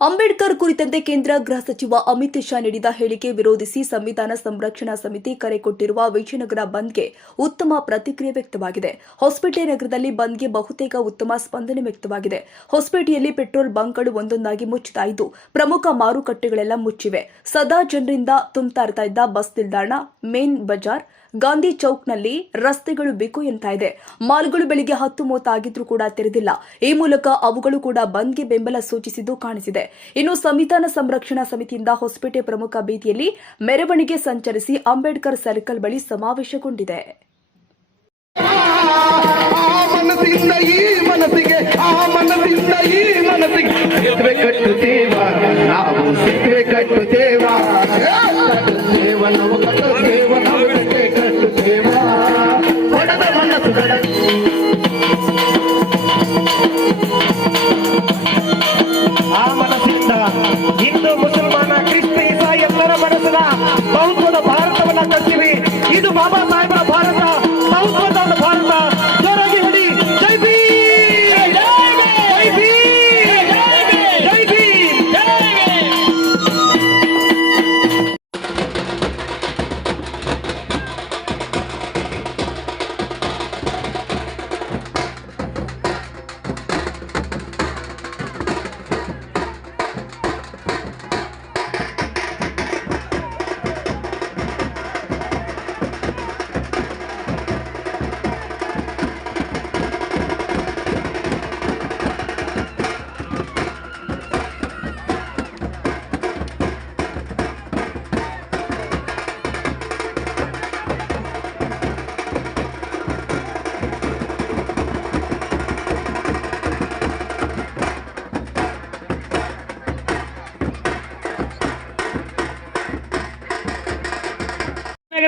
ಅಂಬೇಡ್ಕರ್ ಕುರಿತಂತೆ ಕೇಂದ್ರ ಗೃಹ ಸಚಿವ ಅಮಿತ್ ಶಾ ನೀಡಿದ ಹೇಳಿಕೆ ವಿರೋಧಿಸಿ ಸಂವಿಧಾನ ಸಂರಕ್ಷಣಾ ಸಮಿತಿ ಕರೆ ಕೊಟ್ಟಿರುವ ವಿಜಯನಗರ ಬಂದ್ಗೆ ಉತ್ತಮ ಪ್ರತಿಕ್ರಿಯೆ ವ್ಯಕ್ತವಾಗಿದೆ. ಹೊಸಪೇಟೆ ನಗರದಲ್ಲಿ ಬಂದ್ಗೆ ಬಹುತೇಕ ಉತ್ತಮ ಸ್ಪಂದನೆ ವ್ಯಕ್ತವಾಗಿದೆ. ಹೊಸಪೇಟೆಯಲ್ಲಿ ಪೆಟ್ರೋಲ್ ಬಂಕ್ಗಳು ಒಂದೊಂದಾಗಿ ಮುಚ್ಚುತ್ತಾ ಇದ್ದು ಪ್ರಮುಖ ಮಾರುಕಟ್ಟೆಗಳೆಲ್ಲ ಮುಚ್ಚಿವೆ. ಸದಾ ಜನರಿಂದ ತುಂಬ್ತಾ ಇದ್ದ ಬಸ್ ನಿಲ್ದಾಣ, ಮೇನ್ ಬಜಾರ್ ಗಾಂಧಿ ಚೌಕ್ನಲ್ಲಿ ರಸ್ತೆಗಳು ಬೇಕು ಎಂತ ಇದೆ. ಮಾಲ್ಗಳು ಬೆಳಿಗ್ಗೆ ಹತ್ತು ಮೂವತ್ತಾಗಿದ್ರೂ ಕೂಡ ತೆರೆದಿಲ್ಲ. ಈ ಮೂಲಕ ಅವುಗಳು ಕೂಡ ಬಂದ್ಗೆ ಬೆಂಬಲ ಸೂಚಿಸಿದ್ದು ಕಾಣಿಸಿದೆ. ಇನ್ನು ಸಂವಿಧಾನ ಸಂರಕ್ಷಣಾ ಸಮಿತಿಯಿಂದ ಹೊಸಪೇಟೆ ಪ್ರಮುಖ ಬೀದಿಯಲ್ಲಿ ಮೆರವಣಿಗೆ ಸಂಚರಿಸಿ ಅಂಬೇಡ್ಕರ್ ಸರ್ಕಲ್ ಬಳಿ ಸಮಾವೇಶಗೊಂಡಿದೆ. ಆ ಮನಸ್ಸಿಂದ ಹಿಂದೂ ಮುಸಲ್ಮಾನ ಕ್ರಿಸ್ತ ಇಸ ಎಲ್ಲರ ಮನಸ್ಸಿನ ಬಹುತ್ವದ ಭಾರತವನ್ನ ಕಟ್ತೀವಿ. ಇದು ಬಾಬಾ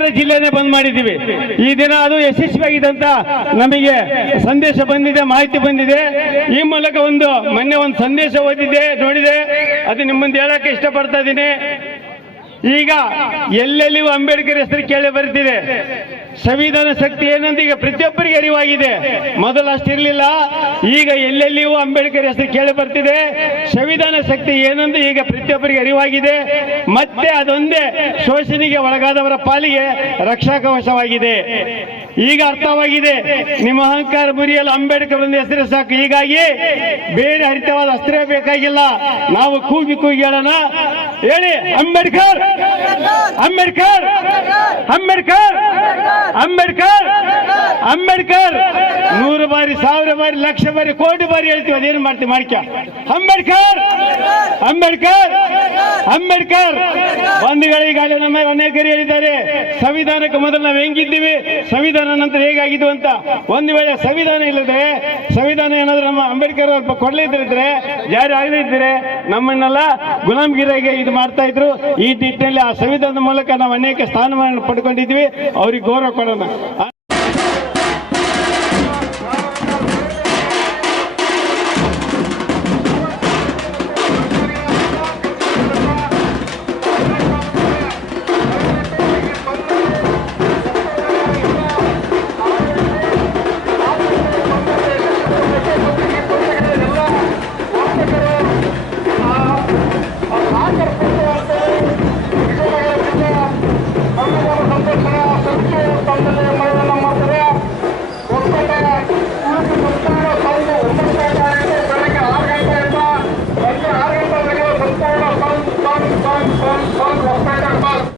ನಗರ ಜಿಲ್ಲೆನೇ ಬಂದ್ ಮಾಡಿದ್ದೀವಿ. ಈ ದಿನ ಅದು ಯಶಸ್ವಿಯಾಗಿದೆ ನಮಗೆ ಸಂದೇಶ ಬಂದಿದೆ, ಮಾಹಿತಿ ಬಂದಿದೆ. ಈ ಮೂಲಕ ಒಂದು ಮೊನ್ನೆ ಒಂದು ಸಂದೇಶ ಓದಿದೆ ನೋಡಿದೆ. ಅದು ನಿಮ್ಮಂದು ಹೇಳಕ್ಕೆ ಇಷ್ಟಪಡ್ತಾ ಇದ್ದೀನಿ. ಈಗ ಎಲ್ಲೆಲ್ಲಿಯೂ ಅಂಬೇಡ್ಕರ್ ಹೆಸರು ಕೇಳಿ ಬರ್ತಿದೆ ಸಂವಿಧಾನ ಶಕ್ತಿ ಏನಂತ ಈಗ ಪ್ರತಿಯೊಬ್ಬರಿಗೆ ಅರಿವಾಗಿದೆ. ಮೊದಲು ಅಷ್ಟಿರ್ಲಿಲ್ಲ, ಈಗ ಎಲ್ಲೆಲ್ಲಿಯೂ ಅಂಬೇಡ್ಕರ್ ಹೆಸರು ಕೇಳಿ ಬರ್ತಿದೆ ಸಂವಿಧಾನ ಶಕ್ತಿ ಏನಂದು ಈಗ ಪ್ರತಿಯೊಬ್ಬರಿಗೆ ಅರಿವಾಗಿದೆ. ಮತ್ತೆ ಅದೊಂದೇ ಶೋಷಣೆಗೆ ಒಳಗಾದವರ ಪಾಲಿಗೆ ರಕ್ಷಾ ಕವಚವಾಗಿದೆ ಈಗ ಅರ್ಥವಾಗಿದೆ. ನಿಮ್ಮ ಅಹಂಕಾರ ಮುರಿಯಲು ಅಂಬೇಡ್ಕರ್ ಹೆಸರು ಸಾಕು. ಹೀಗಾಗಿ ಬೇರೆ ಹರಿತವಾದ ಅಸ್ತ್ರ ಬೇಕಾಗಿಲ್ಲ. ನಾವು ಕೂಗಿ ಕೂಗಿ ಹೇಳೋಣ. ಹೇಳಿ ಅಂಬೇಡ್ಕರ್! ಅಂಬೇಡ್ಕರ್! ಅಂಬೇಡ್ಕರ್! ಅಂಬೇಡ್ಕರ್! ಅಂಬೇಡ್ಕರ್! ಬಾರಿ, ಸಾವಿರ ಬಾರಿ, ಲಕ್ಷ ಬಾರಿ, ಕೋಟಿ ಬಾರಿ ಹೇಳ್ತೀವಿ, ಅದೇನು ಮಾಡ್ತೀವಿ ಮಾಡ್ಕ ಅಂಬೇಡ್ಕರ್! ಅಂಬೇಡ್ಕರ್! ಅಂಬೇಡ್ಕರ್! ಬಂಧುಗಳಿಗಾಗಲೇ ನಮ್ಮ ಅನೇಕರು ಹೇಳಿದ್ದಾರೆ, ಸಂವಿಧಾನಕ್ಕೆ ಮೊದಲು ನಾವು ಹೆಂಗಿದ್ದೀವಿ, ಸಂವಿಧಾನ ನಂತರ ಹೇಗಾಗಿದ್ದು ಅಂತ. ಒಂದು ವೇಳೆ ಸಂವಿಧಾನ ಇಲ್ಲದ್ರೆ, ಸಂವಿಧಾನ ಏನಾದ್ರೂ ನಮ್ಮ ಅಂಬೇಡ್ಕರ್ ಅವ್ರ ಕೊಡ್ಲಿದ್ರೆ ಜಾರಿ ಆಗದಿದ್ರೆ ನಮ್ಮನ್ನೆಲ್ಲ ಗುಲಾಮಗಿರಿಗೆ ಇದು ಮಾಡ್ತಾ ಇದ್ರು. ಈ ನಿಟ್ಟಿನಲ್ಲಿ ಆ ಸಂವಿಧಾನದ ಮೂಲಕ ನಾವು ಅನೇಕ ಸ್ಥಾನಮಾನ ಪಡ್ಕೊಂಡಿದ್ವಿ ಅವ್ರಿಗೆ ಗೌರವ ಕೊಡೋಣ.